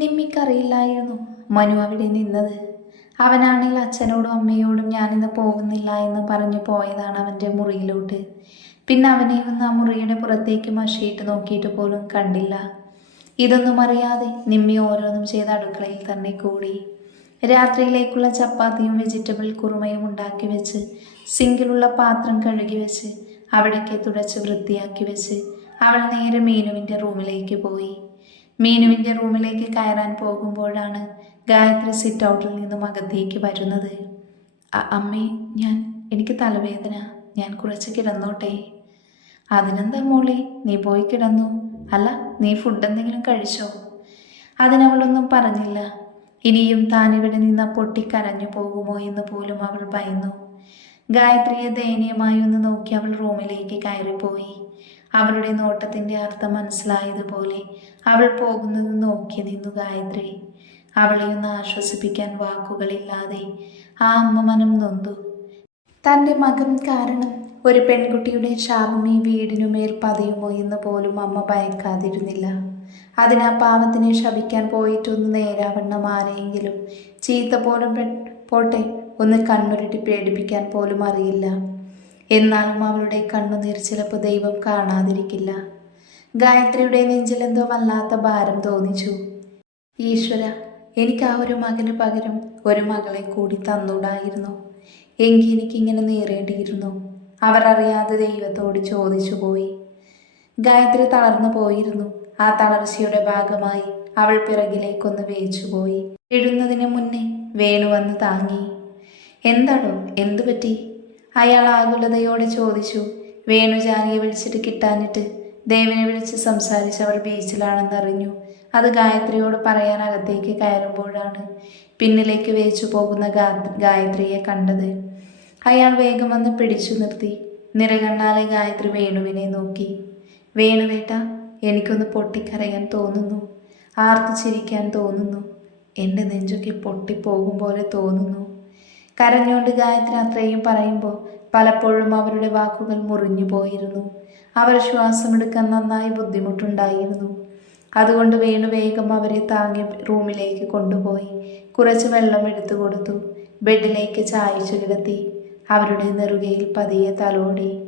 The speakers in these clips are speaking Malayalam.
നിമ്മിക്കറിയില്ലായിരുന്നു. മനു അവിടെ നിന്നത്. അവനാണെങ്കിൽ അച്ഛനോടും അമ്മയോടും ഞാനിന്ന് പോകുന്നില്ല എന്ന് പറഞ്ഞു പോയതാണ് അവന്റെ മുറിയിലോട്ട്. പിന്നെ അവനെ ഒന്ന് ആ മുറിയുടെ പുറത്തേക്ക് മഷിയിട്ട് നോക്കിയിട്ട് പോലും കണ്ടില്ല. ഇതൊന്നും അറിയാതെ നിമ്മി ഓരോന്നും ചെയ്ത് അടുക്കളയിൽ തന്നെ കൂടി. രാത്രിയിലേക്കുള്ള ചപ്പാത്തിയും വെജിറ്റബിൾ കുറുമയും ഉണ്ടാക്കി വെച്ച് സിങ്കിലുള്ള പാത്രം കഴുകി വെച്ച് അവിടേക്ക് തുടച്ച് വൃത്തിയാക്കി വെച്ച് അവൾ നേരെ മീനുവിന്റെ റൂമിലേക്ക് പോയി. മീനുവിന്റെ റൂമിലേക്ക് കയറാൻ പോകുമ്പോഴാണ് ഗായത്രി സിറ്റ് ഔട്ടിൽ നിന്നും അകത്തേക്ക് വരുന്നത്. "അ- അമ്മേ ഞാൻ എനിക്ക് തലവേദന. ഞാൻ കുറച്ച് കിടന്നോട്ടെ. അതിനെന്താ മോളി? നീ പോയി കിടന്നു. അല്ല നീ ഫുഡ് എന്തെങ്കിലും കഴിച്ചോ? അതിനവളൊന്നും പറഞ്ഞില്ല. ഇനിയും താൻ ഇവിടെ നിന്ന് പൊട്ടിക്കരഞ്ഞു പോകുമോ എന്ന് പോലും അവൾ ഭയന്നു. ഗായത്രിയെ ദയനീയമായി ഒന്ന് നോക്കി അവൾ റൂമിലേക്ക് കയറിപ്പോയി. അവളുടെ നോട്ടത്തിന്റെ അർത്ഥം മനസ്സിലായതുപോലെ അവൾ പോകുന്നത് നോക്കി നിന്നു ഗായത്രി. അവളെ ഒന്ന് ആശ്വസിപ്പിക്കാൻ വാക്കുകളില്ലാതെ ആ അമ്മ മനം നൊന്തു. തന്റെ മകൻ കാരണം ഒരു പെൺകുട്ടിയുടെ ശാപം ഈ വീടിനുമേൽ പതിയുമോ എന്ന് പോലും അമ്മ ഭയക്കാതിരുന്നില്ല. അതിനാ പാവത്തിനെ ശപിക്കാൻ പോയിട്ടൊന്ന് നേരാവണ്ണം ആരെയെങ്കിലും ചീത്ത പോലും പോട്ടെ ഒന്ന് കണ്ണുരുട്ടി പേടിപ്പിക്കാൻ പോലും അറിയില്ല. എന്നാലും അവളുടെ കണ്ണുനീർ ചിലപ്പോൾ ദൈവം കാണാതിരിക്കില്ല. ഗായത്രിയുടെ നെഞ്ചിലെന്തോ വല്ലാത്ത ഭാരം തോന്നിച്ചു. ഈശ്വര എനിക്ക് ആ ഒരു മകന് പകരം ഒരു മകളെ കൂടി തന്നൂടായിരുന്നു. എങ്കിൽ എനിക്കിങ്ങനെ നേരേണ്ടിയിരുന്നു. അവർ അറിയാതെ ദൈവത്തോട് ചോദിച്ചു പോയി. ഗായത്രി തളർന്നു പോയിരുന്നു. ആ തളർച്ചയുടെ ഭാഗമായി അവൾ പിറകിലേക്കൊന്ന് വേച്ചുപോയി എഴുന്നതിന് മുന്നേ വേണു വന്ന് താങ്ങി. എന്താണോ എന്തു പറ്റി അയാൾ ആകുലതയോടെ ചോദിച്ചു വേണു ജാനിയെ വിളിച്ചിട്ട് കിട്ടാനിട്ട് ദേവനെ വിളിച്ച് സംസാരിച്ച് അവൾ ബീച്ചിലാണെന്നറിഞ്ഞു. അത് ഗായത്രിയോട് പറയാൻ അകത്തേക്ക് കയറുമ്പോഴാണ് പിന്നിലേക്ക് വേച്ചു പോകുന്ന ഗായത്രിയെ കണ്ടത്. അയാൾ വേഗം വന്ന് പിടിച്ചു നിർത്തി. നിറകണ്ണാലെ ഗായത്രി വേണുവിനെ നോക്കി. വേണുവേട്ട എനിക്കൊന്ന് പൊട്ടിക്കരയാൻ തോന്നുന്നു. ആർത്തു ചിരിക്കാൻ തോന്നുന്നു. എന്റെ നെഞ്ചൊക്കെ പൊട്ടിപ്പോകും പോലെ തോന്നുന്നു. കരഞ്ഞുകൊണ്ട് ഗായത്രി അത്രയും പറയുമ്പോൾ പലപ്പോഴും അവരുടെ വാക്കുകൾ മുറിഞ്ഞു പോയിരുന്നു. അവർ ശ്വാസമെടുക്കാൻ നന്നായി ബുദ്ധിമുട്ടുണ്ടായിരുന്നു. അതുകൊണ്ട് വേണു വേഗം അവരെ താങ്ങി റൂമിലേക്ക് കൊണ്ടുപോയി. കുറച്ച് വെള്ളം എടുത്തു കൊടുത്തു. ബെഡിലേക്ക് ചായച്ചു കിടത്തി അവരുടെ നെറുകയിൽ പതിയെ തലോടി.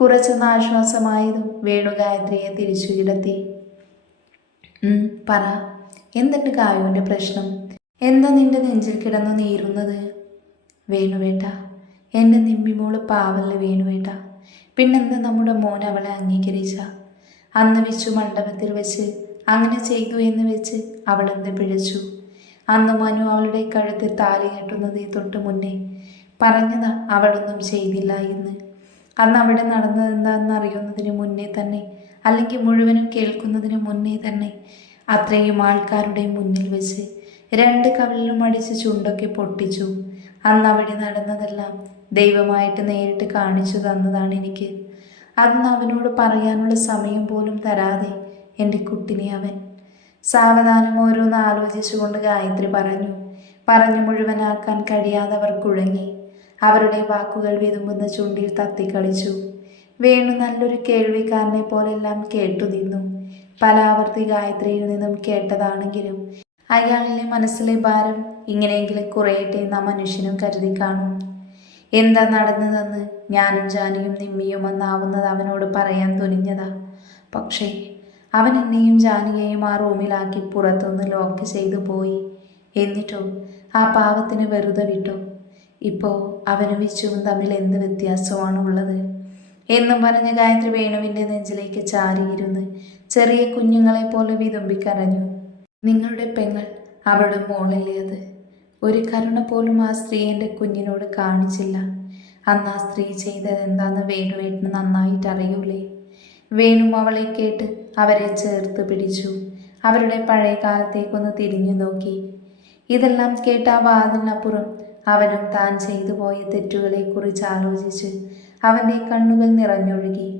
കുറച്ചൊന്ന് ആശ്വാസമായതും വേണു ഗായത്രിയെ തിരിച്ചു കിടത്തി. പറ. എന്തുണ്ട് കായുവിന്റെ പ്രശ്നം? എന്താ നിന്റെ നെഞ്ചിൽ കിടന്നു നീറുന്നത്? വേണുവേട്ട എന്റെ നിമ്മിമോൾ പാവല്ല വേണുവേട്ട പിന്നെന്ത് നമ്മുടെ മോൻ അവളെ അംഗീകരിച്ച? അന്ന് വെച്ചു മണ്ഡപത്തിൽ വെച്ച് അങ്ങനെ ചെയ്തു എന്ന് വെച്ച് അവളെന്ത് പിഴച്ചു. അന്ന് മനു അവളുടെ കഴുത്തിൽ താലി കെട്ടുന്നത് തൊട്ട് മുന്നേ പറഞ്ഞത് അവളൊന്നും ചെയ്തില്ല എന്ന്. അന്ന് അവിടെ നടന്നതെന്താണെന്ന് അറിയുന്നതിന് മുന്നേ തന്നെ അല്ലെങ്കിൽ മുഴുവനും കേൾക്കുന്നതിന് മുന്നേ തന്നെ അത്രയും ആൾക്കാരുടെ മുന്നിൽ വെച്ച് രണ്ട് കവിളിലും അടിച്ച് ചുണ്ടൊക്കെ പൊട്ടിച്ചു. അന്ന് അവിടെ നടന്നതെല്ലാം ദൈവമായിട്ട് നേരിട്ട് കാണിച്ചു തന്നതാണ് എനിക്ക്. അന്ന് അവനോട് പറയാനുള്ള സമയം പോലും തരാതെ എന്റെ കുട്ടിനെ അവൻ. സാവധാനം ഓരോന്ന് ആലോചിച്ചുകൊണ്ട് ഗായത്രി പറഞ്ഞു. പറഞ്ഞു മുഴുവനാക്കാൻ കഴിയാതെ അവർ കുഴങ്ങി. അവരുടെ വാക്കുകൾ വിതുമ്പുന്ന ചുണ്ടിൽ തത്തിക്കളിച്ചു. വേണു നല്ലൊരു കേൾവിക്കാരനെ പോലെല്ലാം കേട്ടു നിന്നു. പല ആവർത്തി ഗായത്രിയിൽ നിന്നും കേട്ടതാണെങ്കിലും അയാളിലെ മനസ്സിലെ ഭാരം ഇങ്ങനെയെങ്കിലും കുറയട്ടെ എന്ന് മനുഷ്യനും കരുതി കാണും. എന്താ നടന്നതെന്ന് ഞാനും ജാനിയും നിമ്മിയും എന്നാവുന്നത് അവനോട് പറയാൻ തുനിഞ്ഞതാ. പക്ഷേ അവൻ എന്നെയും ജാനിയെയും ആ റൂമിലാക്കി പുറത്തുനിന്ന് ലോക്ക് ചെയ്തു പോയി. എന്നിട്ടോ ആ പാവത്തിന് വെറുതെ വിട്ടോ. ഇപ്പോൾ അവനും വിച്ചുവും തമ്മിൽ എന്ത് വ്യത്യാസമാണ് ഉള്ളത് എന്നും പറഞ്ഞ് ഗായത്രി വേണുവിന്റെ നെഞ്ചിലേക്ക് ചാരിയിരുന്ന് ചെറിയ കുഞ്ഞുങ്ങളെ പോലെ വിതുമ്പിക്കരഞ്ഞു. നിങ്ങളുടെ പെങ്ങൾ അവളുടെ മോളിലേത്? ഒരു കരുണ പോലും ആ സ്ത്രീ എന്റെ കുഞ്ഞിനോട് കാണിച്ചില്ല. അന്ന് ആ സ്ത്രീ ചെയ്തത് എന്താന്ന് വേണുവേട്ടിന് നന്നായിട്ട് അറിയൂലേ? വേണു അവളെ കേട്ട് അവരെ ചേർത്ത് പിടിച്ചു. അവരുടെ പഴയ കാലത്തേക്കൊന്ന് തിരിഞ്ഞു നോക്കി. ഇതെല്ലാം കേട്ട ആ വാതിലിനപ്പുറം അവനും താൻ ചെയ്തു പോയ തെറ്റുകളെക്കുറിച്ച് ആലോചിച്ച് അവന്റെ കണ്ണുകൾ നിറഞ്ഞൊഴുകി.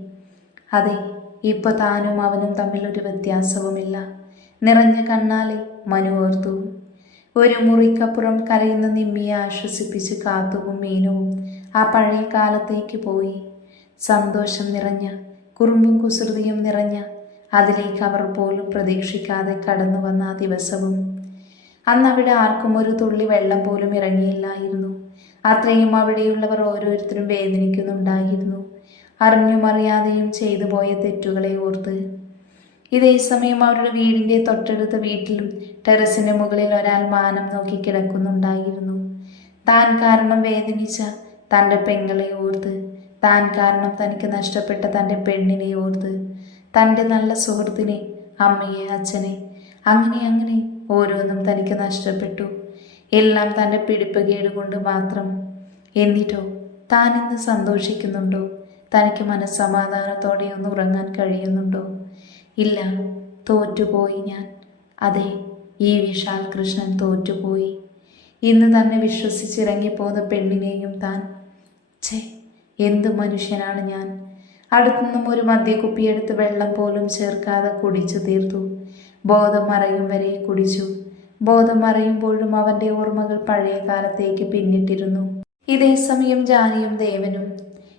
അതെ ഇപ്പൊ താനും അവനും തമ്മിൽ ഒരു വ്യത്യാസവുമില്ല. നിറഞ്ഞ കണ്ണാലെ മനു ഓർത്തു. ഒരു മുറിക്കപ്പുറം കരയുന്ന നിമ്മിയെ ആശ്വസിപ്പിച്ച് കാത്തുവും മീനവും ആ പഴയ കാലത്തേക്ക് പോയി. സന്തോഷം നിറഞ്ഞ കുറുമ്പും കുസൃതിയും നിറഞ്ഞ അതിലേക്ക് അവർ പോലും പ്രതീക്ഷിക്കാതെ കടന്നു വന്ന ആ ദിവസവും. അന്ന് അവിടെ ആർക്കും ഒരു തുള്ളി വെള്ളം പോലും ഇറങ്ങിയില്ലായിരുന്നു. അത്രയും അവിടെയുള്ളവർ ഓരോരുത്തരും വേദനിക്കുന്നുണ്ടായിരുന്നു. അറിഞ്ഞും അറിയാതെയും ചെയ്തു പോയ തെറ്റുകളെ ഓർത്ത് ഇതേ സമയം അവരുടെ വീടിന്റെ തൊട്ടടുത്ത വീട്ടിലും ടെറസിന് മുകളിൽ ഒരാൾ മാനം നോക്കി കിടക്കുന്നുണ്ടായിരുന്നു. താൻ കാരണം വേദനിച്ച തന്റെ പെങ്ങളെ ഓർത്ത് താൻ കാരണം തനിക്ക് നഷ്ടപ്പെട്ട തന്റെ പെണ്ണിനെ ഓർത്ത് തന്റെ നല്ല സുഹൃത്തിനെ അമ്മയെ അച്ഛനെ അങ്ങനെ അങ്ങനെ ഓരോന്നും തനിക്ക് നഷ്ടപ്പെട്ടു. എല്ലാം തന്റെ പിടിപ്പുകേട് കൊണ്ട് മാത്രം. എന്നിട്ടോ താൻ ഇന്ന് സന്തോഷിക്കുന്നുണ്ടോ? തനിക്ക് മനസ്സമാധാനത്തോടെ ഒന്ന് ഉറങ്ങാൻ കഴിയുന്നുണ്ടോ? ഇല്ല തോറ്റുപോയി ഞാൻ. അതെ ഈ വിശാൽ കൃഷ്ണൻ തോറ്റുപോയി. ഇന്ന് തന്നെ വിശ്വസിച്ചിറങ്ങിപ്പോന്ന പെണ്ണിനെയും താൻ. ഛേ എന്ത് മനുഷ്യനാണ് ഞാൻ. അടുത്തുനിന്നും ഒരു മദ്യക്കുപ്പിയെടുത്ത് വെള്ളം പോലും ചേർക്കാതെ കുടിച്ചു തീർത്തു. ബോധം മറയും വരെ കുടിച്ചു. ബോധം മറയുമ്പോഴും അവന്റെ ഓർമ്മകൾ പഴയ കാലത്തേക്ക് പിന്നിട്ടിരുന്നു. ഇതേ സമയം ജാനിയും ദേവനും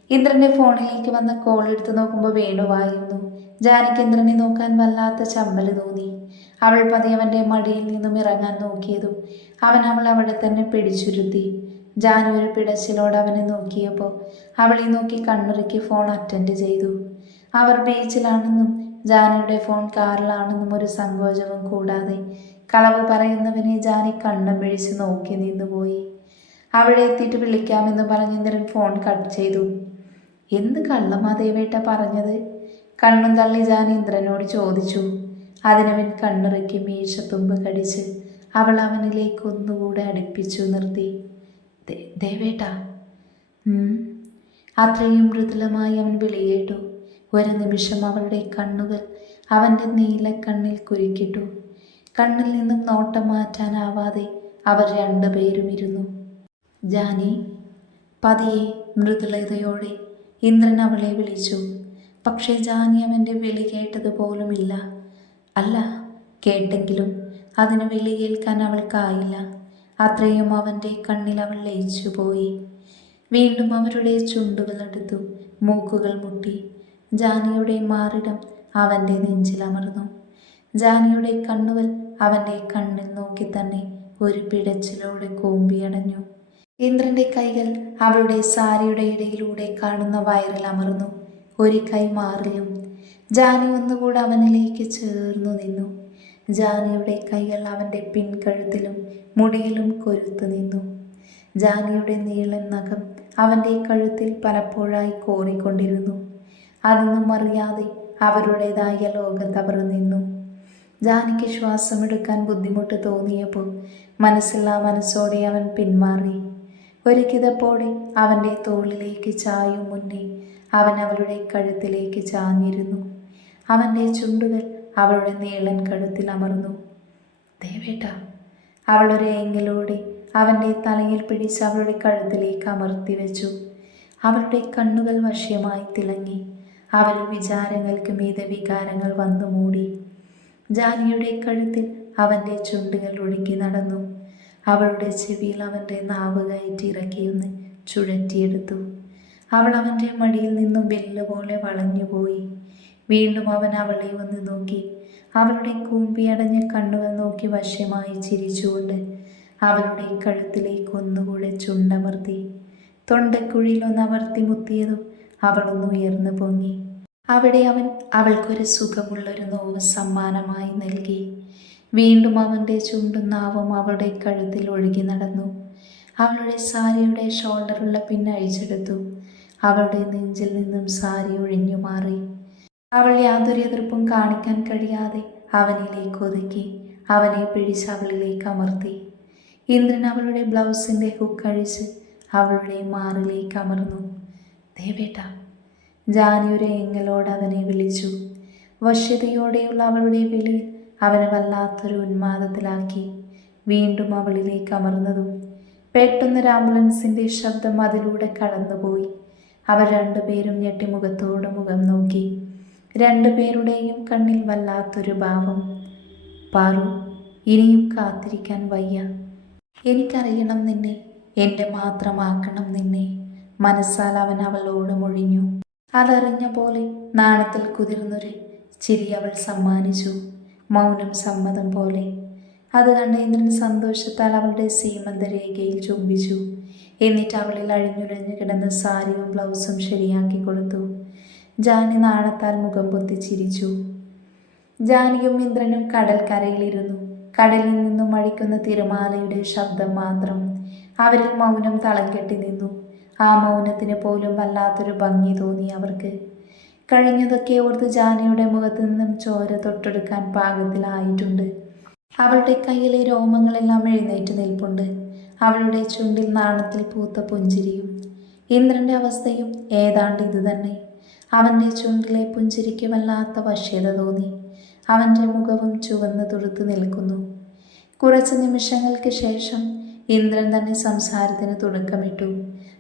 ഇന്ദ്രന്റെ ഫോണിലേക്ക് വന്ന കോൾ എടുത്തു നോക്കുമ്പോൾ വേണുവായിരുന്നു ജാനക്ക് ഇന്ദ്രനെ നോക്കാൻ വല്ലാത്ത ചമ്മൽ തോന്നി. അവൾ പതിയവന്റെ മടിയിൽ നിന്നും ഇറങ്ങാൻ നോക്കിയതും അവൻ അവൾ അവിടെ തന്നെ പിടിച്ചുരുത്തി. ജാനു ഒരു പിടച്ചിലോട് അവനെ നോക്കിയപ്പോൾ അവളെ നോക്കി കണ്ണുറുക്കി ഫോൺ അറ്റൻഡ് ചെയ്തു. അവർ ബീച്ചിലാണെന്നും ജാനയുടെ ഫോൺ കാറിലാണെന്നും ഒരു സങ്കോചവും കൂടാതെ കളവ് പറയുന്നവനെ ജാനി കണ്ണം പിഴിച്ച് നോക്കി നിന്നുപോയി. അവിടെ എത്തിയിട്ട് വിളിക്കാമെന്ന് പറഞ്ഞ് ഇന്ദ്രൻ ഫോൺ കട്ട് ചെയ്തു. എന്ത് കള്ളമാദേവേട്ട പറഞ്ഞത്? കണ്ണും തള്ളി ഞാൻ ഇന്ദ്രനോട് ചോദിച്ചു. അതിനവൻ കണ്ണിറക്കി മീശത്തുമ്പ് കടിച്ച് അവൾ അവനിലേക്ക് ഒന്നുകൂടെ അടുപ്പിച്ചു നിർത്തി. ദേവേട്ട ദേവേട്ടാ. ഉം." അത്രയും മൃദുലമായി അവൻ വിളിയേട്ടു. ഒരു നിമിഷം അവളുടെ കണ്ണുകൾ അവന്റെ കണ്ണിൽ കുരുക്കിട്ടു. കണ്ണിൽ നിന്നും നോട്ടം മാറ്റാനാവാതെ അവർ രണ്ടുപേരും ഇരുന്നു. ജാനി പതിയെ മൃദുലതയോടെ ഇന്ദ്രൻ അവളെ വിളിച്ചു. പക്ഷേ ജാനി അവന്റെ വിളി കേട്ടതുപോലുമില്ല. അല്ല കേട്ടെങ്കിലും അതിന് വിളി കേൾക്കാൻ അവൾക്കായില്ല. അത്രയും അവന്റെ കണ്ണിൽ അവൾ ലയിച്ചു പോയി വീണ്ടും അവരുടെ ചുണ്ടുകൾ എടുത്തു മൂക്കുകൾ മുട്ടി. ജാനിയുടെ മാറിടം അവന്റെ നെഞ്ചിലമർന്നു ജാനിയുടെ കണ്ണുകൾ അവന്റെ കണ്ണിൽ നോക്കി തന്നെ ഒരു പിടച്ചിലോടെ കൂമ്പിയടഞ്ഞു. ഇന്ദ്രന്റെ കൈകൾ അവളുടെ സാരിയുടെ ഇടയിലൂടെ കാണുന്ന വയറിൽ അമർന്നു. ഒരു കൈ മാറിലും ജാനി ഒന്നുകൂടെ അവനിലേക്ക് ചേർന്നു നിന്നു. ജാനിയുടെ കൈകൾ അവന്റെ പിൻകഴുത്തിലും മുടിയിലും കൊരുത്തു നിന്നു. ജാനിയുടെ നീളൻ നഖം അവന്റെ കഴുത്തിൽ പലപ്പോഴായി കോറിക്കൊണ്ടിരുന്നു. അതൊന്നും അറിയാതെ അവരുടേതായ ലോകത്ത് അവർ നിന്നു. ജാനിക്ക് ശ്വാസമെടുക്കാൻ ബുദ്ധിമുട്ട് തോന്നിയപ്പോൾ മനസ്സില്ലാ മനസ്സോടെ അവൻ പിന്മാറി. ഒരു കിതപ്പോടെ അവന്റെ തോളിലേക്ക് ചായും മുന്നേ അവൻ അവളുടെ കഴുത്തിലേക്ക് ചാഞ്ഞിരുന്നു. അവന്റെ ചുണ്ടുകൾ അവളുടെ നീളൻ കഴുത്തിൽ അമർന്നു. ദേവേട്ട അവളൊരു എങ്കിലൂടെ അവന്റെ തലയിൽ പിടിച്ച് അവളുടെ കഴുത്തിലേക്ക് അമർത്തി വെച്ചു. അവളുടെ കണ്ണുകൾ വശ്യമായി തിളങ്ങി. അവൾ വിചാരങ്ങൾക്ക് മീതെ വികാരങ്ങൾ വന്നു മൂടി ജാനിയുടെ കഴുത്തിൽ അവന്റെ ചുണ്ടുകൾ ഒഴുകി നടന്നു. അവളുടെ ചെവിയിൽ അവന്റെ നാവ് കയറ്റിയിറക്കിയൊന്ന് ചുഴറ്റിയെടുത്തു. അവൾ അവന്റെ മടിയിൽ നിന്നും വെല്ലുപോലെ വളഞ്ഞുപോയി. വീണ്ടും അവൻ അവളെ ഒന്ന് നോക്കി. അവളുടെ കൂമ്പിയടഞ്ഞ കണ്ണുകൾ നോക്കി വശ്യമായി ചിരിച്ചുകൊണ്ട് അവളുടെ കഴുത്തിലേക്ക് ഒന്നുകൂടെ ചുണ്ടമർത്തി. തൊണ്ടക്കുഴിയിൽ ഒന്ന് അമർത്തി മുത്തിയതും അവളൊന്ന് ഉയർന്നു പൊങ്ങി. അവിടെ അവൻ അവൾക്കൊരു സുഖമുള്ളൊരു നോവ് സമ്മാനമായി നൽകി. വീണ്ടും അവന്റെ ചുണ്ടും നാവും അവളുടെ കഴുത്തിൽ ഒഴുകി നടന്നു. അവളുടെ സാരിയുടെ ഷോൾഡറുള്ള പിന്നഴിച്ചെടുത്തു അവളുടെ നെഞ്ചിൽ നിന്നും സാരി ഒഴിഞ്ഞു മാറി. അവൾ യാതൊരു എതിർപ്പും കാണിക്കാൻ കഴിയാതെ അവനിലേക്ക് ഒതുക്കി. അവനെ പിടിച്ച് അവളിലേക്ക് അമർത്തി. ഇന്ദ്രൻ അവളുടെ ബ്ലൗസിന്റെ ഹുക്ക് അഴിച്ച് അവളുടെ മാറിലേക്ക് അമർന്നു. ദേവേട്ട ജാനിയുടെ എങ്ങലോട് അവനെ വിളിച്ചു. വശ്യതയോടെയുള്ള അവളുടെ വിളി അവനെ വല്ലാത്തൊരു ഉന്മാദത്തിലാക്കി. വീണ്ടും അവളിലേക്ക് അമർന്നതും പെട്ടെന്നൊരു ആംബുലൻസിന്റെ ശബ്ദം അതിലൂടെ കടന്നുപോയി. അവർ രണ്ടുപേരും ഞെട്ടി മുഖത്തോട് മുഖം നോക്കി. രണ്ടുപേരുടെയും കണ്ണിൽ വല്ലാത്തൊരു ഭാവം. പാറു ഇനിയും കാത്തിരിക്കാൻ വയ്യ. എനിക്കറിയണം നിന്നെ. എന്റെ മാത്രമാക്കണം നിന്നെ. മനസ്സാൽ അവൻ അവളോട് മൊഴിഞ്ഞു. അതറിഞ്ഞ പോലെ നാണത്തിൽ കുതിർന്നൊരു ചിരി അവൾ സമ്മാനിച്ചു. മൗനം സമ്മതം പോലെ. അത് കണ്ട ഇന്ദ്രൻ സന്തോഷത്താൽ അവളുടെ സീമന്തരേഖയിൽ ചുംബിച്ചു. എന്നിട്ട് അവളിൽ അഴിഞ്ഞുലഞ്ഞു കിടന്ന സാരിയും ബ്ലൗസും ശരിയാക്കി കൊടുത്തു. ജാനി നാണത്താൽ മുഖം പൊത്തി ചിരിച്ചു. ജാനിയും ഇന്ദ്രനും കടൽക്കരയിലിരുന്നു കടലിൽ നിന്നും അഴിക്കുന്ന തിരമാലയുടെ ശബ്ദം മാത്രം അവരിൽ മൗനം തളം കെട്ടി നിന്നു. ആ മൗനത്തിന് പോലും വല്ലാത്തൊരു ഭംഗി തോന്നി അവർക്ക്. കഴിഞ്ഞതൊക്കെ ഓർത്ത് ജാനയുടെ മുഖത്ത് നിന്നും ചോര തൊട്ടെടുക്കാൻ പാകത്തിലായിട്ടുണ്ട്. അവളുടെ കയ്യിലെ രോമങ്ങളെല്ലാം എഴുന്നേറ്റ് നിൽപ്പുണ്ട്. അവളുടെ ചുണ്ടിൽ നാണത്തിൽ പൂത്ത പുഞ്ചിരിയും. ഇന്ദ്രന്റെ അവസ്ഥയും ഏതാണ്ട് ഇതുതന്നെ അവന്റെ ചുണ്ടിലെ പുഞ്ചിരിക്ക് വല്ലാത്ത വശ്യത തോന്നി. അവന്റെ മുഖവും ചുവന്ന് തുടുത്തു നിൽക്കുന്നു. കുറച്ച് നിമിഷങ്ങൾക്ക് ശേഷം ഇന്ദ്രൻ തന്നെ സംസാരത്തിന് തുടക്കമിട്ടു.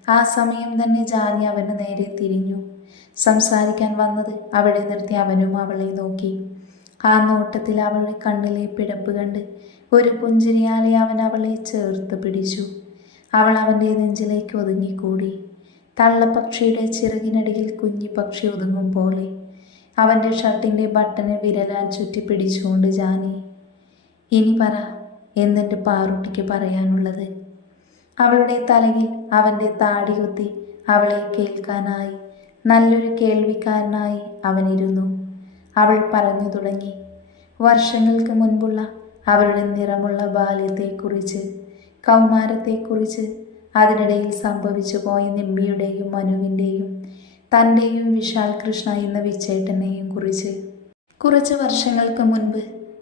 ആ സമയം തന്നെ ജാനി അവന് നേരെ തിരിഞ്ഞു. സംസാരിക്കാൻ വന്നത്. അവിടെ നിർത്തി അവനും അവളെ നോക്കി. ആ നോട്ടത്തിൽ അവളുടെ കണ്ണിലെ പിടപ്പ് കണ്ട് ഒരു പുഞ്ചിരിയാലെ അവൻ അവളെ ചേർത്ത് പിടിച്ചു. അവൾ അവന്റെ നെഞ്ചിലേക്ക് ഒതുങ്ങിക്കൂടി. തള്ളപ്പക്ഷിയുടെ ചിറകിനടിയിൽ കുഞ്ഞി പക്ഷി ഒതുങ്ങും പോലെ. അവന്റെ ഷർട്ടിന്റെ ബട്ടനെ വിരലാൽ ചുറ്റി പിടിച്ചുകൊണ്ട് ജാനി ഇനി പറ എന്നെന്റെ പാറുട്ടിക്ക് പറയാനുള്ളത്? അവളുടെ തലയിൽ അവന്റെ താടി കുത്തി അവളെ കേൾക്കാനായി നല്ലൊരു കേൾവിക്കാരനായി അവനിരുന്നു. അവൾ പറഞ്ഞു തുടങ്ങി. വർഷങ്ങൾക്ക് മുൻപുള്ള അവരുടെ നിറമുള്ള ബാല്യത്തെക്കുറിച്ച് കൗമാരത്തെക്കുറിച്ച് അതിനിടയിൽ സംഭവിച്ചു പോയ നിമ്മിയുടെയും മനുവിന്റെയും തന്റെയും വിശാൽ കൃഷ്ണ എന്ന വിച്ചേട്ടനെയും കുറിച്ച്. കുറച്ച് വർഷങ്ങൾക്ക് മുൻപ്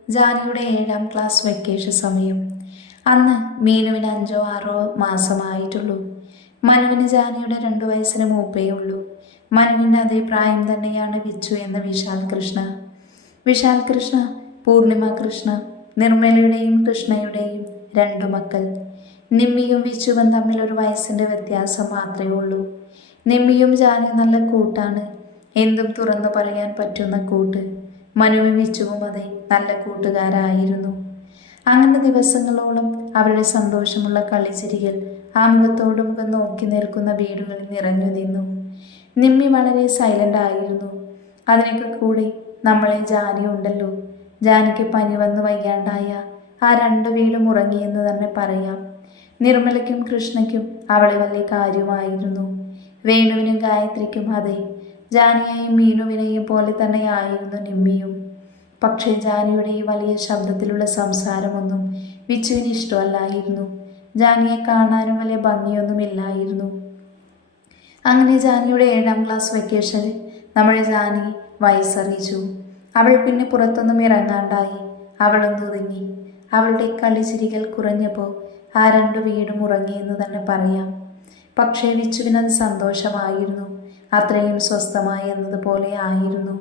ജാനിയുടെ ഏഴാം ക്ലാസ് വെക്കേഷൻ സമയം. അന്ന് മീനുവിന് അഞ്ചോ ആറോ മാസമായിട്ടുള്ളൂ. മനുവിന് ജാനിയുടെ രണ്ടു വയസ്സിന് മൂപ്പേ ഉള്ളൂ മനുവിന്റെ അതേ പ്രായം തന്നെയാണ് വിച്ചു എന്ന വിശാൽ കൃഷ്ണ. വിശാൽ കൃഷ്ണ പൂർണിമ കൃഷ്ണ നിർമ്മലയുടെയും കൃഷ്ണയുടെയും രണ്ടു മക്കൾ. നിമ്മിയും വിച്ചുവും തമ്മിൽ ഒരു വയസ്സിന്റെ വ്യത്യാസം മാത്രമേ ഉള്ളൂ. നിമ്മിയും ജാനും നല്ല കൂട്ടാണ്. എന്തും തുറന്നു പറയാൻ പറ്റുന്ന കൂട്ട്. മനുവും വിച്ചുവും അതെ നല്ല കൂട്ടുകാരായിരുന്നു. അങ്ങനെ ദിവസങ്ങളോളം അവരുടെ സന്തോഷമുള്ള കളിച്ചിരികൾ ആ മുഖത്തോട് മുഖം നോക്കി നിൽക്കുന്ന വീടുകളിൽ നിറഞ്ഞു നിന്നു. നിമ്മി വളരെ സൈലന്റ് ആയിരുന്നു. അതിനൊക്കെ കൂടി നമ്മളെ ജാനി ഉണ്ടല്ലോ. ജാനിക്ക് പനി വന്ന് വയ്യാണ്ടായ ആ രണ്ട് വീടും ഉറങ്ങിയെന്ന് തന്നെ പറയാം. നിർമ്മലയ്ക്കും കൃഷ്ണയ്ക്കും അവളെ വലിയ കാര്യമായിരുന്നു. വേണുവിനും ഗായത്രിക്കും അതെ. ജാനിയെയും മീനുവിനെയും പോലെ തന്നെയായിരുന്നു നിമ്മിയും. പക്ഷേ ജാനിയുടെ ഈ വലിയ ശബ്ദത്തിലുള്ള സംസാരമൊന്നും വിച്ചുവിന് ഇഷ്ടമല്ലായിരുന്നു. ജാനിയെ കാണാനും വലിയ ഭംഗിയൊന്നുമില്ലായിരുന്നു അങ്ങനെ ജാനിയുടെ ഏഴാം ക്ലാസ് വെക്കേഷനിൽ നമ്മൾ ജാനി വയസ്സറിയിച്ചു. അവൾ പിന്നെ പുറത്തൊന്നും ഇറങ്ങാണ്ടായി. അവളൊന്ന് ഒതുങ്ങി അവളുടെ കളിച്ചിരികൾ കുറഞ്ഞപ്പോൾ ആ രണ്ടു വീടും ഉറങ്ങിയെന്ന് തന്നെ പറയാം. പക്ഷേ വിച്ചുവിനത് സന്തോഷമായിരുന്നു. അത്രയും സ്വസ്ഥമായി എന്നതുപോലെ ആയിരുന്നു.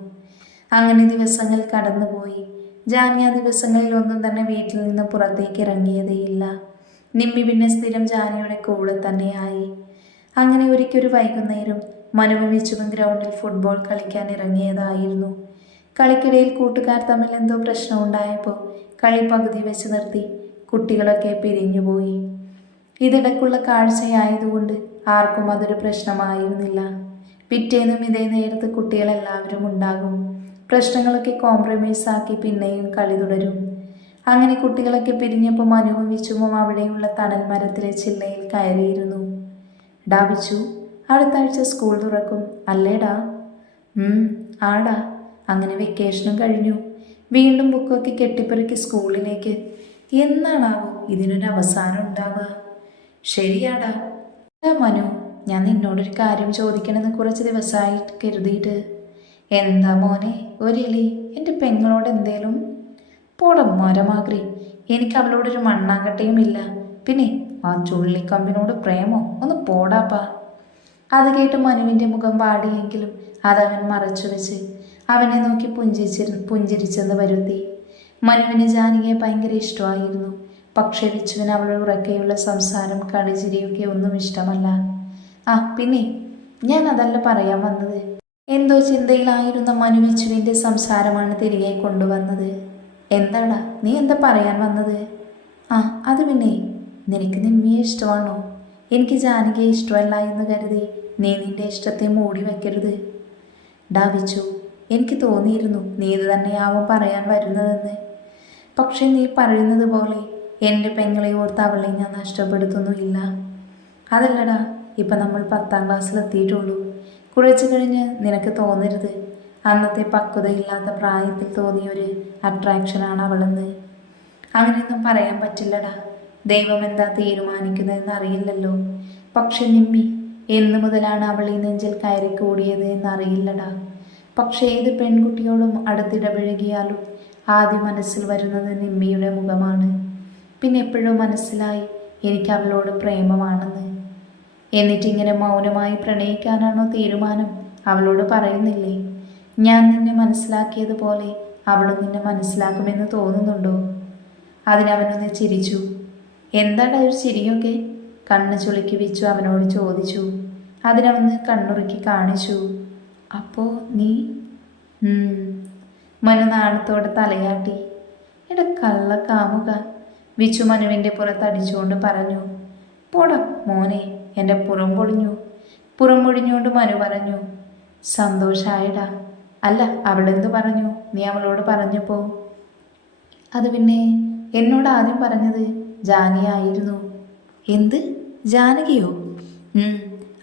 അങ്ങനെ ദിവസങ്ങൾ കടന്നുപോയി. ജാനി ആ ദിവസങ്ങളിൽ ഒന്നും തന്നെ വീട്ടിൽ നിന്ന് പുറത്തേക്ക് ഇറങ്ങിയതേയില്ല. നിമ്മി പിന്നെ സ്ഥിരം ജാനിയുടെ കൂടെ തന്നെയായി അങ്ങനെ ഒരിക്കലൊരു വൈകുന്നേരം മനുവും വിച്ചുവും ഗ്രൗണ്ടിൽ ഫുട്ബോൾ കളിക്കാൻ ഇറങ്ങിയതായിരുന്നു. കളിക്കിടയിൽ കൂട്ടുകാർ തമ്മിൽ എന്തോ പ്രശ്നം ഉണ്ടായപ്പോൾ കളി പകുതി വെച്ച് നിർത്തി കുട്ടികളൊക്കെ പിരിഞ്ഞുപോയി ഇതിടക്കുള്ള കാഴ്ചയായതുകൊണ്ട് ആർക്കും അതൊരു പ്രശ്നമായിരുന്നില്ല. പിറ്റേന്നും ഇതേ നേരത്ത് കുട്ടികളെല്ലാവരും ഉണ്ടാകും. പ്രശ്നങ്ങളൊക്കെ കോംപ്രമൈസ് ആക്കി പിന്നെയും കളി തുടരും. അങ്ങനെ കുട്ടികളൊക്കെ പിരിഞ്ഞപ്പോൾ മനുവും വിച്ചുവും അവിടെയുള്ള തണൽ മരത്തിലെ ചില്ലയിൽ കയറിയിരുന്നു. ഡാ വിച്ചു അടുത്ത ആഴ്ച സ്കൂൾ തുറക്കും. അല്ലേടാ? ആടാ. അങ്ങനെ വെക്കേഷനും കഴിഞ്ഞു. വീണ്ടും ബുക്കൊക്കെ കെട്ടിപ്പെറുക്കി സ്കൂളിലേക്ക്. എന്നാണാവോ ഇതിനൊരു അവസാനം ഉണ്ടാവുക? ശരിയാടാ. മനു ഞാൻ നിന്നോടൊരു കാര്യം ചോദിക്കണമെന്ന് കുറച്ച് ദിവസമായി കരുതിയിട്ട്. എന്താ മോനെ ഒരെലി എന്റെ പെങ്ങളോട് എന്തേലും? പോടം മോരമാകറി എനിക്ക് അവളോടൊരു മണ്ണാങ്കട്ടയും ഇല്ല പിന്നെ ആ ചുള്ളിക്കമ്പിനോട് പ്രേമോ? ഒന്ന് പോടാപ്പാ. അത് കേട്ട് മനുവിന്റെ മുഖം വാടിയെങ്കിലും അതവൻ മറച്ചു വെച്ച് അവനെ നോക്കി പുഞ്ചിരിച്ചി പുഞ്ചിരിച്ചെന്ന് വരുത്തി. മനുവിന് ജാനകിയെ ഭയങ്കര ഇഷ്ടമായിരുന്നു. പക്ഷേ വിച്ചുവിന് അവളുടെ ഉറക്കെയുള്ള സംസാരം കളിചിരിയൊക്കെ ഒന്നും ഇഷ്ടമല്ല. ആ പിന്നെ ഞാൻ അതല്ല പറയാൻ വന്നത്. എന്തോ ചിന്തയിലായിരുന്ന മനു വിച്ചുവിന്റെ സംസാരമാണ് തിരികെ കൊണ്ടുവന്നത്. എന്താടാ നീ എന്താ പറയാൻ വന്നത്? ആ അത് പിന്നെ നിനക്ക് നിമ്മിയെ ഇഷ്ടമാണോ? എനിക്ക് ജാനകിയെ ഇഷ്ടമല്ല എന്ന് കരുതി നീ നിന്റെ ഇഷ്ടത്തെ മൂടി വയ്ക്കരുത് ഡാവിച്ചു എനിക്ക് തോന്നിയിരുന്നു നീ ഇത് തന്നെയാവും പറയാൻ വരുന്നതെന്ന്. പക്ഷെ നീ പറയുന്നത് പോലെ എന്റെ പെങ്ങളെ ഓർത്ത് അവളെ ഞാൻ നഷ്ടപ്പെടുത്തുന്നുമില്ല. അതല്ലടാ ഇപ്പം നമ്മൾ പത്താം ക്ലാസ്സിലെത്തിയിട്ടുള്ളൂ കുറച്ച് കഴിഞ്ഞ് നിനക്ക് തോന്നരുത്. അന്നത്തെ പക്വതയില്ലാത്ത പ്രായത്തിൽ തോന്നിയൊരു അട്രാക്ഷനാണ് അവളെന്ന്. അങ്ങനെയൊന്നും പറയാൻ പറ്റില്ലടാ. ദൈവം എന്താ തീരുമാനിക്കുന്നതെന്ന് അറിയില്ലല്ലോ പക്ഷെ നിമ്മി എന്നു മുതലാണ് അവൾ ഈ നെഞ്ചിൽ കയറി കൂടിയത് എന്നറിയില്ലടാ. പക്ഷേ ഏത് പെൺകുട്ടിയോടും അടുത്തിടപഴകിയാലും ആദ്യം മനസ്സിൽ വരുന്നത് നിമ്മിയുടെ മുഖമാണ്. പിന്നെ എപ്പോഴും മനസ്സിലായി എനിക്ക് അവളോട് പ്രേമമാണെന്ന്. എന്നിട്ടിങ്ങനെ മൗനമായി പ്രണയിക്കാനാണോ തീരുമാനം? അവളോട് പറയുന്നില്ലേ? ഞാൻ നിന്നെ മനസ്സിലാക്കിയതുപോലെ അവളും നിന്നെ മനസ്സിലാക്കുമെന്ന് തോന്നുന്നുണ്ടോ? അതിനവനൊന്ന് ചിരിച്ചു. എന്താടാ ഒരു ചിരിയൊക്കെ? കണ്ണ് ചുളുക്കി വെച്ചു അവനോട് ചോദിച്ചു. അതിനവന്ന് കണ്ണുറുക്കി കാണിച്ചു. അപ്പോൾ നീ. മനു നാണത്തോടെ തലയാട്ടി. എടാ കള്ള കാമുക. വിച്ചു മനുവിന്റെ പുറത്ത് അടിച്ചുകൊണ്ട് പറഞ്ഞു. പോട മോനെ എന്റെ പുറം പൊടിഞ്ഞു പുറം പൊടിഞ്ഞുകൊണ്ട് മനു പറഞ്ഞു. സന്തോഷായടാ. അല്ല അവളെന്ത് പറഞ്ഞു? നീ അവളോട് പറഞ്ഞപ്പോ? അത് പിന്നെ എന്നോട് ആദ്യം പറഞ്ഞത് ജാനിയായിരുന്നു. എന്ത്? ജാനകിയോ?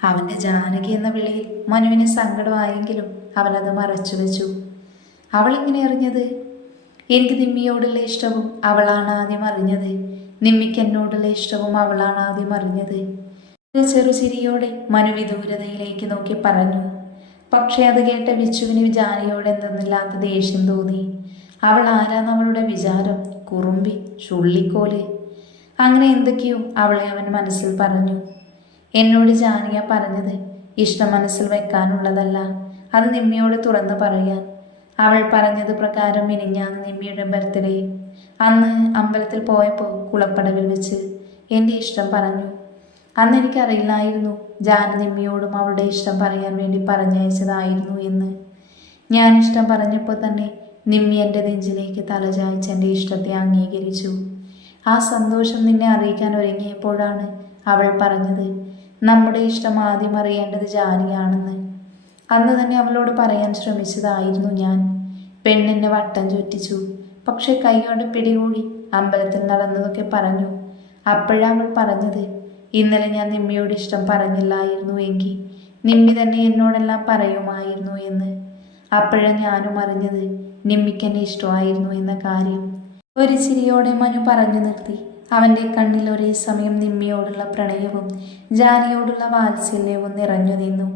അവന്റെ ജാനകി എന്ന വിളിയിൽ മനുവിന് സങ്കടമായെങ്കിലും അവനത് മറച്ചു വെച്ചു. അവളിങ്ങനെ അറിഞ്ഞത് എനിക്ക് നിമ്മിയോടുള്ള ഇഷ്ടവും അവളാണ് ആദ്യം അറിഞ്ഞത്. നിമ്മിക്ക് എന്നോടുള്ള ഇഷ്ടവും അവളാണ് ആദ്യം അറിഞ്ഞത്. ഒരു ചെറുചിരിയോടെ മനു വിദൂരതയിലേക്ക് നോക്കി പറഞ്ഞു. പക്ഷേ അത് കേട്ട വിച്ചുവിന് ജാനിയോട് എന്തെന്നില്ലാത്ത ദേഷ്യം തോന്നി. അവൾ ആരാന്ന് അവളുടെ വിചാരം കുറുമ്പി ചുള്ളിക്കോൽ അങ്ങനെ എന്തൊക്കെയോ അവളെ അവൻ മനസ്സിൽ പറഞ്ഞു. എന്നോട് ജാനിയ പറഞ്ഞത് ഇഷ്ടം മനസ്സിൽ വെക്കാനുള്ളതല്ല. അത് നിമ്മിയോട് തുറന്നു പറയാൻ. അവൾ പറഞ്ഞത് പ്രകാരം മിനിഞ്ഞാന്ന് നിമ്മിയുടെ ബർത്ത്ഡേ. അന്ന് അമ്പലത്തിൽ പോയപ്പോൾ കുളപ്പടവിൽ വെച്ച് എന്റെ ഇഷ്ടം പറഞ്ഞു. അന്ന് എനിക്കറിയില്ലായിരുന്നു ജാൻ നിമ്മിയോടും അവളുടെ ഇഷ്ടം പറയാൻ വേണ്ടി പറഞ്ഞയച്ചതായിരുന്നു എന്ന്. ഞാൻ ഇഷ്ടം പറഞ്ഞപ്പോൾ തന്നെ നിമ്മി എന്റെ നെഞ്ചിലേക്ക് തലചായ്ച്ച് എന്റെ ഇഷ്ടത്തെ അംഗീകരിച്ചു. ആ സന്തോഷം നിന്നെ അറിയിക്കാൻ ഒരുങ്ങിയപ്പോഴാണ് അവൾ പറഞ്ഞത്. നമ്മുടെ ഇഷ്ടം ആദ്യം അറിയേണ്ടത് ജാനിയാണെന്ന്. അന്ന് തന്നെ അവളോട് പറയാൻ ശ്രമിച്ചതായിരുന്നു ഞാൻ. പെണ്ണിനെ വട്ടം ചുറ്റിച്ചു. പക്ഷെ കൈകൊണ്ട് പിടികൂടി അമ്പലത്തിൽ നടന്നതൊക്കെ പറഞ്ഞു. അപ്പോഴവൾ പറഞ്ഞത് ഇന്നലെ ഞാൻ നിമ്മിയോട് ഇഷ്ടം പറഞ്ഞില്ലായിരുന്നു എങ്കിൽ നിമ്മി തന്നെ എന്നോടെല്ലാം പറയുമായിരുന്നു എന്ന്. അപ്പോഴാണ് ഞാനും അറിഞ്ഞത് നിമ്മിക്ക് എന്നെ ഇഷ്ടമായിരുന്നു എന്ന കാര്യം. ഒരു ചിരിയോടെ മനു പറഞ്ഞു നിർത്തി. അവന്റെ കണ്ണിൽ ഒരേ സമയം നിമ്മിയോടുള്ള പ്രണയവും ജാനിയോടുള്ള വാത്സല്യവും നിറഞ്ഞു നിന്നു.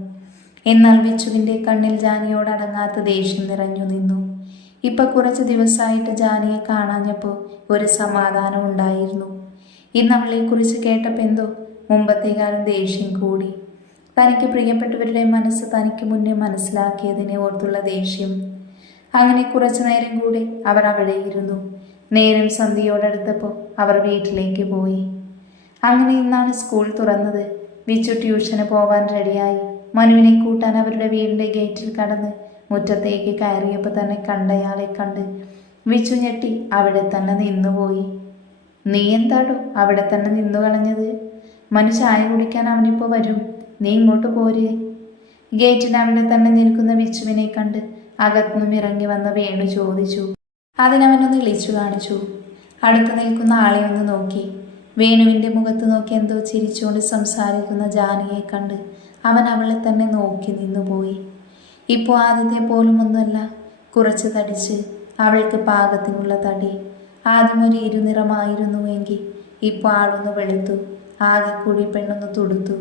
എന്നാൽ വിച്ചുവിന്റെ കണ്ണിൽ ജാനിയോട് അടങ്ങാത്ത ദേഷ്യം നിറഞ്ഞു നിന്നു. ഇപ്പൊ കുറച്ച് ദിവസമായിട്ട് ജാനിയെ കാണാഞ്ഞപ്പോൾ ഒരു സമാധാനം ഉണ്ടായിരുന്നു. ഇന്ന് അവളെക്കുറിച്ച് കേട്ടപ്പോൾ എന്തോ മുമ്പത്തേക്കാളും ദേഷ്യം കൂടി. തനിക്ക് പ്രിയപ്പെട്ടവരുടെ മനസ്സ് തനിക്ക് മുന്നേ മനസ്സിലാക്കിയതിനെ ഓർത്തുള്ള ദേഷ്യം. അങ്ങനെ കുറച്ചു നേരം കൂടി അവർ അവിടെ ഇരുന്നു. നേരം സന്ധ്യയോടടുത്തപ്പോൾ അവർ വീട്ടിലേക്ക് പോയി. അങ്ങനെ ഇന്നാണ് സ്കൂൾ തുറന്നത്. വിച്ചു ട്യൂഷന് പോവാൻ റെഡിയായി. മനുവിനെ കൂട്ടാൻ അവരുടെ വീടിന്റെ ഗേറ്റിൽ കടന്ന് മുറ്റത്തേക്ക് കയറിയപ്പോൾ തന്നെ കണ്ടയാളെ കണ്ട് വിച്ചു ഞെട്ടി അവിടെ തന്നെ നിന്നുപോയി. നീ എന്താടോ അവിടെ തന്നെ നിന്നു കളഞ്ഞത്? മനു ചായ കുടിക്കാൻ അവനിപ്പോൾ വരും. നീ ഇങ്ങോട്ട് പോര്. ഗേറ്റിന് അവിടെ തന്നെ നിൽക്കുന്ന വിച്ചുവിനെ കണ്ട് അകത്തുനിന്നും ഇറങ്ങി വന്ന വേണു ചോദിച്ചു. അതിനവനൊന്ന് ഇളിച്ചു കാണിച്ചു. അടുത്ത് നിൽക്കുന്ന ആളെ ഒന്ന് നോക്കി. വേണുവിന്റെ മുഖത്ത് നോക്കി എന്തോ ചിരിച്ചുകൊണ്ട് സംസാരിക്കുന്ന ജാനിയെ കണ്ട് അവൻ അവളെ തന്നെ നോക്കി നിന്നുപോയി ഇപ്പോൾ ആദ്യത്തെ പോലും ഒന്നുമല്ല. കുറച്ച് തടിച്ച് അവൾക്ക് പാകത്തിനുള്ള തടി. ആദ്യം ഒരു ഇരുനിറമായിരുന്നുവെങ്കിൽ ഇപ്പോൾ ആളൊന്ന് വെളുത്തു. ആകെ കൂടി പെണ്ണൊന്ന് തുടുത്തു.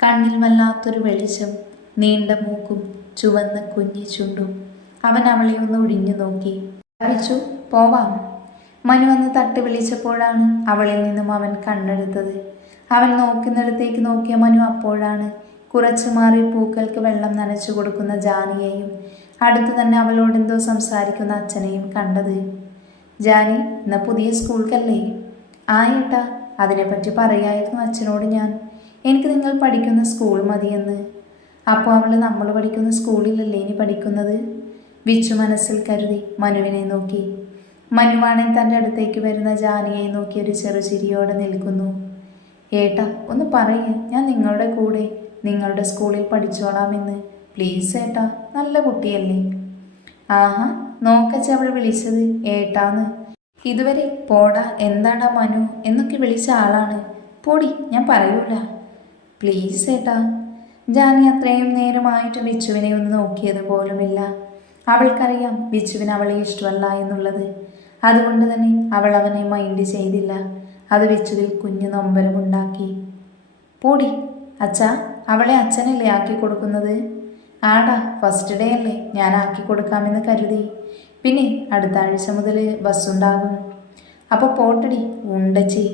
കണ്ണിൽ വല്ലാത്തൊരു വെളിച്ചം നീണ്ട മൂക്കും ചുവന്ന കുഞ്ഞി ചുണ്ടും. അവൻ അവളെ ഒന്ന് ഒഴിഞ്ഞു നോക്കി. അറിയിച്ചു പോവാം. മനു അന്ന് തട്ട് വിളിച്ചപ്പോഴാണ് അവളിൽ നിന്നും അവൻ കണ്ണെടുത്തത്. അവൻ നോക്കുന്നിടത്തേക്ക് നോക്കിയ മനു അപ്പോഴാണ് കുറച്ചു മാറി പൂക്കൾക്ക് വെള്ളം നനച്ചു കൊടുക്കുന്ന ജാനിയെയും അടുത്തു തന്നെ അവളോട് എന്തോ സംസാരിക്കുന്ന അച്ഛനെയും കണ്ടത്. ജാനി ഇന്ന് പുതിയ സ്കൂൾക്കല്ലേ? ആ ഏട്ടാ അതിനെപ്പറ്റി പറയായിരുന്നു അച്ഛനോട് ഞാൻ. എനിക്ക് നിങ്ങൾ പഠിക്കുന്ന സ്കൂൾ മതിയെന്ന്. അപ്പോൾ അവൾ നമ്മൾ പഠിക്കുന്ന സ്കൂളിലല്ലേ ഇനി പഠിക്കുന്നത്? വിച്ചു മനസ്സിൽ കരുതി മനുവിനെ നോക്കി. മനുവാണൻ തന്റെ അടുത്തേക്ക് വരുന്ന ജാനിയെ നോക്കി ഒരു ചെറുചിരിയോടെ നിൽക്കുന്നു. ഏട്ടാ ഒന്ന് പറയേ ഞാൻ നിങ്ങളുടെ കൂടെ. നിങ്ങളുടെ സ്കൂളിൽ പഠിച്ചോളാമെന്ന് പ്ലീസ് ഏട്ടാ നല്ല കുട്ടിയല്ലേ. ആഹാ നോക്കച്ച അവൾ വിളിച്ചത്. ഏട്ടാന്ന്. ഇതുവരെ പോടാ എന്താടാ മനു? എന്നൊക്കെ വിളിച്ച ആളാണ്. പോടി ഞാൻ പറയൂല. പ്ലീസ് ഏട്ടാ. ജാനി അത്രയും നേരമായിട്ട് ബിച്ചുവിനെ ഒന്ന് നോക്കിയത് പോലുമില്ല. അവൾക്കറിയാം ബിച്ചുവിന് അവളെ ഇഷ്ടമല്ല എന്നുള്ളത്. അതുകൊണ്ട് തന്നെ അവൾ അവനെ മൈൻഡ് ചെയ്തില്ല. അത് ബിച്ചുവിൽ കുഞ്ഞു നൊമ്പരമുണ്ടാക്കി പോടി അച്ഛ അവളെ അച്ഛനല്ലേ ആക്കി കൊടുക്കുന്നത്? ആടാ ഫസ്റ്റ് ഡേ അല്ലേ ഞാൻ ആക്കി കൊടുക്കാമെന്ന് കരുതി. പിന്നെ അടുത്ത ആഴ്ച മുതൽ ബസ്സുണ്ടാകും അപ്പോൾ പോട്ടടി ഉണ്ടച്ചി.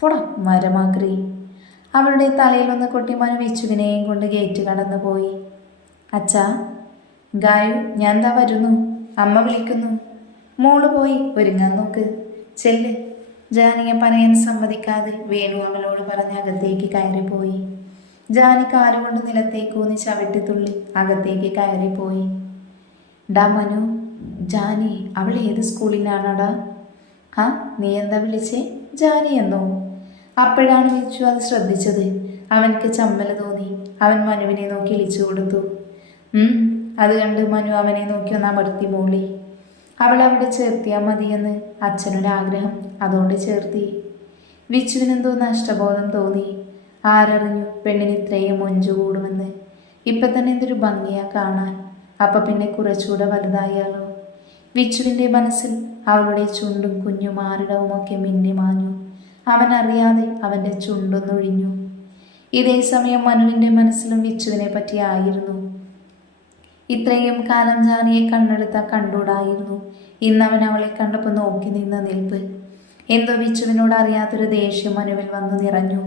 പുട മരമാക്രി. അവളുടെ തലയിൽ വന്ന് മനു വിച്ചുവിനെയും കൊണ്ട് ഗേറ്റ് കടന്നുപോയി. അച്ഛാ ഗായു ഞാൻ എന്താ വരുന്നു. അമ്മ വിളിക്കുന്നു. മോൾ പോയി ഒരുങ്ങാൻ നോക്ക്. ചെല്ല്. ജാനിയെ പറയാൻ സമ്മതിക്കാതെ വേണു അവളോട് പറഞ്ഞ് അകത്തേക്ക് കയറിപ്പോയി. ജാനി കാലുകൊണ്ട് നിലത്തേക്ക് ഊന്നി ചവിട്ടിത്തുള്ളി അകത്തേക്ക് കയറിപ്പോയി. ഡാ മനു ജാനി അവൾ ഏത് സ്കൂളിലാണടാ? ആ നീ എന്താ വിളിച്ചേ? ജാനി എന്നോ? അപ്പോഴാണ് വിളിച്ചു അത് ശ്രദ്ധിച്ചത്. അവൻക്ക് ചമ്മൽ തോന്നി. അവൻ മനുവിനെ നോക്കി ഇളിച്ചു കൊടുത്തു. അത് കണ്ട് മനു അവനെ നോക്കി ഒന്ന് അമർത്തി മൂളി. അവൾ അവിടെ ചേർത്തിയാൽ മതിയെന്ന് അച്ഛനൊരാഗ്രഹം അതുകൊണ്ട് ചേർത്തി. വിച്ചുവിനെന്തോ നഷ്ടബോധം തോന്നി. ആരറിഞ്ഞു പെണ്ണിന് ഇത്രയും മൊഞ്ചു കൂടുമെന്ന്. ഇപ്പം തന്നെ എന്തൊരു ഭംഗിയാ കാണാൻ. അപ്പം പിന്നെ കുറച്ചുകൂടെ വലുതായാലോ. വിച്ചുവിന്റെ മനസ്സിൽ അവളുടെ ചുണ്ടും കുഞ്ഞു മാറിടവുമൊക്കെ മിന്നി മാഞ്ഞു. അവൻ അറിയാതെ അവന്റെ ചുണ്ടൊന്നൊഴിഞ്ഞു. ഇതേ സമയം മനുവിന്റെ മനസ്സിലും വിച്ചുവിനെ പറ്റി ആയിരുന്നു. ഇത്രയും കാലം ജാനിയെ കണ്ണെടുത്ത കണ്ടൂടായിരുന്നു ഇന്ന് അവൻ അവളെ കണ്ടപ്പോൾ നോക്കി നിന്ന നിൽപ്പ്. എന്തോ വിച്ചുവിനോട് അറിയാത്തൊരു ദേഷ്യം മനുവിൽ വന്നു നിറഞ്ഞു.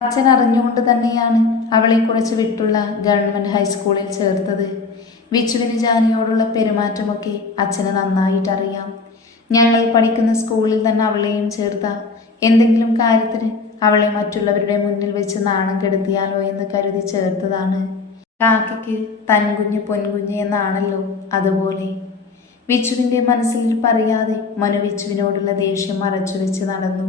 അച്ഛൻ അറിഞ്ഞുകൊണ്ട് തന്നെയാണ് അവളെ കുറച്ച് വിട്ടുള്ള ഗവൺമെന്റ് ഹൈസ്കൂളിൽ ചേർത്തത്. വിച്ചുവിന് ജാനിയോടുള്ള പെരുമാറ്റമൊക്കെ അച്ഛന് നന്നായിട്ടറിയാം. ഞങ്ങൾ പഠിക്കുന്ന സ്കൂളിൽ തന്നെ അവളെയും ചേർത്ത. എന്തെങ്കിലും കാര്യത്തിന് അവളെ മറ്റുള്ളവരുടെ മുന്നിൽ വെച്ച് നാണം കെടുത്തിയാലോ എന്ന് കരുതി ചേർത്തതാണ്. കാക്കയ്ക്ക് തൻകുഞ്ഞ് പൊൻകുഞ്ഞ് എന്നാണല്ലോ അതുപോലെ. വിച്ചുവിന്റെ മനസ്സിൽ പറയാതെ മനു വിച്ചുവിനോടുള്ള ദേഷ്യം മറച്ചു വെച്ച് നടന്നു.